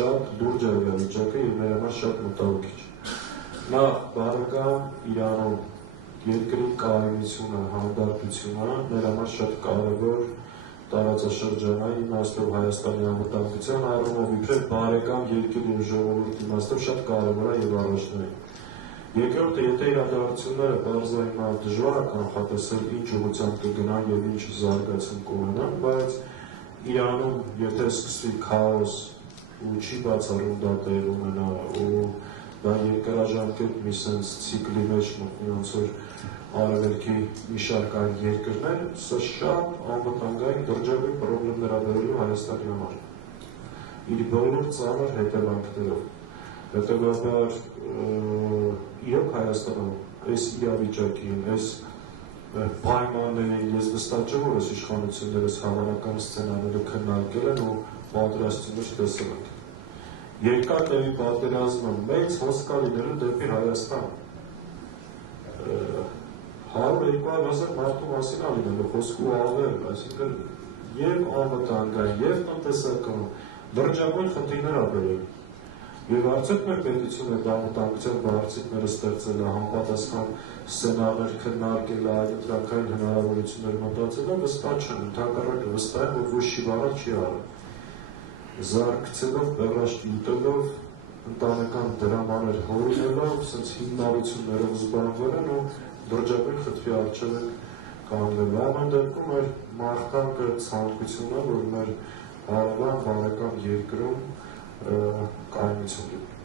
շատ լուրջ է իրավիճակը եւ մեր համար շատ մտահոգիչ։ Նախ բարեկամ Իրանում երկրի կայունությունը, հանդարտությունը մեր համար շատ կարևոր տարածաշրջանային իմաստով Հայաստանի անվտանգության առումով իբրև բարեկամ երկրի ու ժողովրդի իմաստով շատ կարևոր է եւ առաջնային։ Երկրորդը, եթե իրադարձությունները բարձրայնալ դժվար է կանխատեսել ինչ ուղղությամբ կգնան եւ ինչ զարգացում կունենան, բայց Իրանում եթե սկսվի քաոս ու չի բացառում դա տեղ ունենա ու դա երկարաժամկետ մի sense ցիկլի մեջ մտնի ոնց որ արևելքի մի շարք այլ երկրներ, սա շատ անվտանգային դրժավի խնդիրներ աբերելու Հայաստանի համար։ Իր բոլոր ծանր հետևանքներով։ Հետևաբար իրոք Հայաստանում այս իրավիճակին, այս պայմաններին ես վստահ չեմ, որ այս իշխանություններս հավանական սցենարները քննարկել են ու պատրաստումներ տեսել են։ Երկար տեղի պատերազմը մեծ հոսք կա լինելու դեպի Հայաստան։ 100-200 մարդու մասին է լինելու խոսք ու ավել, այսինքն եւ անվտանգային, եւ տնտեսական դրժավոն խնդիրներ ա բերել։ Եվ արդյոք մեր պետությունը անվտանգության բարձիկները ստեղծել է, համապատասխան սցենարներ քննարկել է, այլընտրանքային հնարավորություններ մտածել է, վստահ չեմ, ընդհակառակը վստահ եմ, որ ոչ մի բան չի արել։ Զարգացելով, պերաշտի ուտելով, ընտանեկան դրամաներ հորինելով, սենց հիմնարություններով զբաղվել են ու դրժավոն խնդրի առջև են կանգնել։ Ամեն դեպքում մեր մարդկանց ցանկությունը, որ մեր հարևան բարեկամ երկրում կայունություն լինի։